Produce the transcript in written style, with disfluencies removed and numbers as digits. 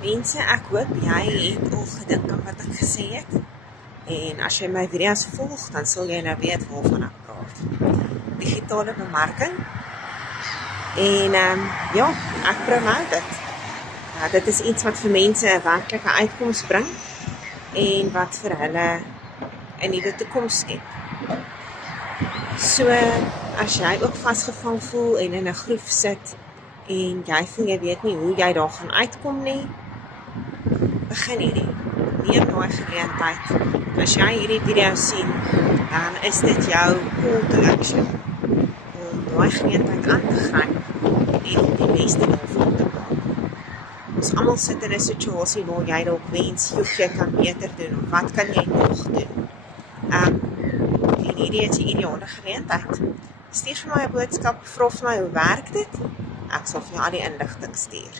Mense, ek hoop jy het al gedink aan wat ek gesê het. En as jy my video's volg, dan sal jy nou weet waarvan ek praat. Digitale bemarking. En ja, ek promote dit. Dit is iets wat vir mense 'n werklike uitkoms bring en wat vir hulle 'n nuwe toekoms skep. So, as jy ook vasgevang voel en in 'n groef sit en jy voel jy weet nie hoe jy daar gaan uitkom nie, begin hierdie. Neem daai geleentheid. As jy hierdie video sien, dan is dit jou call to action om daai geleentheid aan te gryp en die beste daarvan te maak. Ons almal sit in 'n situasie waar jy dalk wens jy kan beter doen, of wat kan jy nog doen? En hierdie is 'n ideale geleentheid. Stuur vir my 'n boodskap, vra vir my hoe werk dit? Ek sal vir jou al die inligting stuur.